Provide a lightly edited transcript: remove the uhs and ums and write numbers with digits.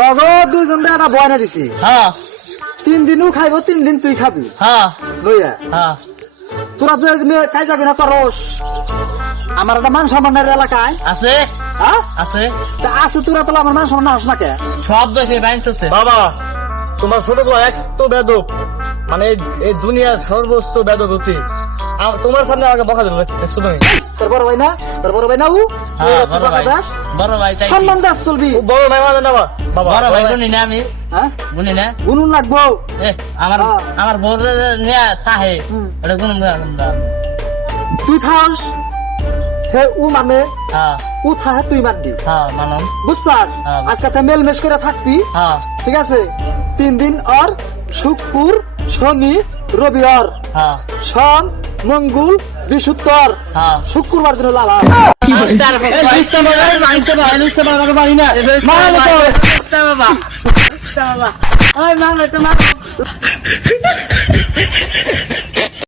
তগো দুইজন একটা বয়না দিছি হ্যাঁ 3 দিনও খাইবো 3 দিন তুই খাবি হ্যাঁ লইয়া হ্যাঁ তোরা তুই কাজ যাবি না করস আমার একটা মান সম্মানের এলাকায় আছে হ্যাঁ আছে তা আছে তোরা তো আমার মান সম্মান হস না কে সব দোষে বাইন চলছে বাবা তোমার ছোট বউ এক তো বেদক মানে এই দুনিয়ার সর্বোচ্চ বেদক হচ্ছে তোমার সামনে আমাকে বকা দিল দেখছো তুমি তোর বড় ভাই না তোর বড় ভাই না হ্যাঁ বড় ভাই তাই কি? সম্মান দাস চলবি ও বড় ভাই মানে না বাবা বড় ভাই গুনি না আমি হ্যাঁ গুনি না গুনুন লাগবো এ আমার হ্যাঁ। আমার বড় নিয়া সাহে ওটা গুনুন তুই থাস হে ও মানে হ্যাঁ ও থাহে তুই মানবি হ্যাঁ মানম বুঝছাস হ্যাঁ। আজকে তো মেলমেশ করে থাকবি হ্যাঁ ঠিক আছে 3 দিন আর শুক্র শনি রবিবার হ্যাঁ সোম মঙ্গল বৃহস্পতিবার হ্যাঁ শুক্রবার দিন লালা বাবা